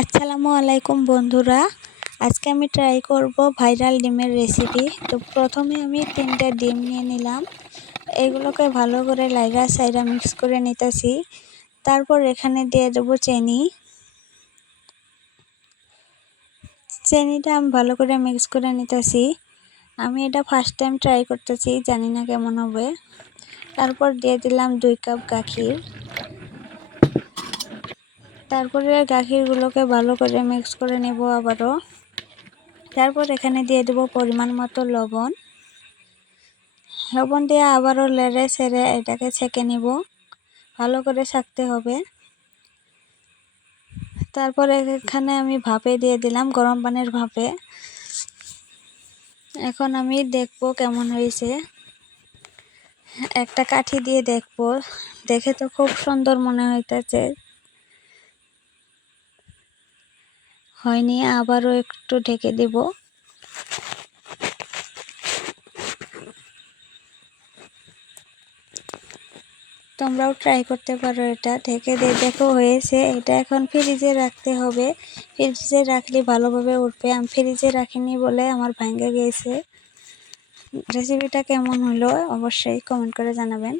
আসসালামু আলাইকুম বন্ধুরা, আজকে আমি ট্রাই করব ভাইরাল ডিমের রেসিপি। তো প্রথমে আমি 3টা ডিম নিয়ে নিলাম। এগুলোকে ভালো করে লাইরা সাইরা মিক্স করে নিতেছি। তারপর এখানে দিয়ে দেবো চিনিটা আমি ভালো করে মিক্স করে নিতেছি। আমি এটা ফার্স্ট টাইম ট্রাই করতেছি, জানি না কেমন হবে। তারপর দিয়ে দিলাম 2 কাপ গাখির। তারপরে গাখিরগুলোকে ভালো করে মিক্স করে নেব আবারও। তারপর এখানে দিয়ে দেব পরিমাণ মতো লবণ দিয়ে আবারও নেড়ে ছেড়ে এটাকে ছেঁকে নিব। ভালো করে ছাকতে হবে। তারপরে এখানে আমি ভাপে দিয়ে দিলাম, গরম পানির ভাপে। এখন আমি দেখব কেমন হয়েছে। একটা কাঠি দিয়ে দেখব, দেখে তো খুব সুন্দর মনে হইতেছে। হয়নি, আবারও একটু ঢেকে দিব। তোমরাও ট্রাই করতে পারো, এটা ঢেকে দিয়ে দেখো হয়েছে। এটা এখন ফ্রিজে রাখতে হবে, ফ্রিজে রাখলে ভালোভাবে উঠবে। আমি ফ্রিজে রাখিনি বলে আমার ভেঙে গিয়েছে। রেসিপিটা কেমন হলো অবশ্যই কমেন্ট করে জানাবেন।